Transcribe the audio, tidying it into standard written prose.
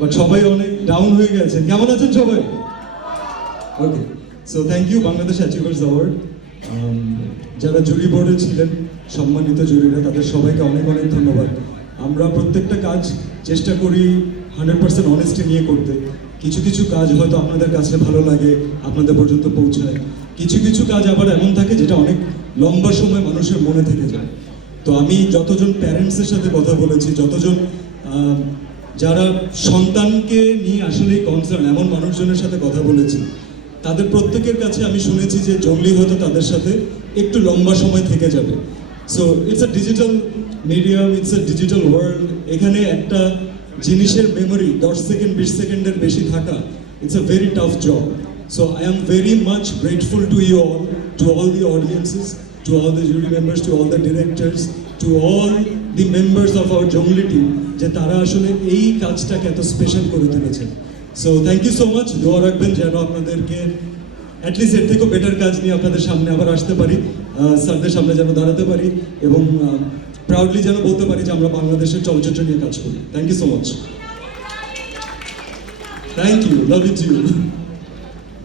But সবাই অনেক down হয়ে গেছে। কেমন আছেন সবাই? Okay, so thank you Bangladesh achievers award. যারা জুরি বোর্ডে ছিলেন, সম্মানিত জুরিরা, তাদের সবাইকে অনেক অনেক ধন্যবাদ। আমরা প্রত্যেকটা কাজ চেষ্টা করি 100% অনেস্টি নিয়ে করতে। কিছু কিছু কাজ হয়তো আপনাদের কাছে ভালো লাগে, আপনাদের পর্যন্ত পৌঁছায়। কিছু কিছু কাজ আবার এমন থাকে যেটা অনেক লম্বা সময় মানুষের মনে থেকে যায়। তো আমি যতজন প্যারেন্টসের সাথে কথা বলেছি, যতজন যারা সন্তানকে নিয়ে আসলেই কনসার্ন এমন মানুষজনের সাথে কথা বলেছি, তাদের প্রত্যেকের কাছে আমি শুনেছি যে জঙ্গলি হয়তো তাদের সাথে একটু লম্বা সময় থেকে যাবে। So it's a digital medium, it's a digital world. এখানে একটা জিনিসের মেমোরি 10 সেকেন্ড 20 সেকেন্ডের বেশি থাকা, it's a very tough job. So I am very much grateful to you all, to all the audiences, to all the jury members, to all the directors, to all the members of our Jongli team, যে তারা আসলে এই কাজটাকে এত special করে তুলেছেন। So thank you so much. দোয়া রাখবেন যেন আপনাদেরকে অ্যাটলিস্ট এর থেকেও বেটার কাজ নিয়ে আপনাদের সামনে আবার আসতে পারি, স্যারদের সামনে যেন দাঁড়াতে পারি এবং প্রাউডলি যেন বলতে পারি যে আমরা বাংলাদেশের চলচ্চিত্র নিয়ে কাজ করি। Thank you so much. Thank you, love you to you.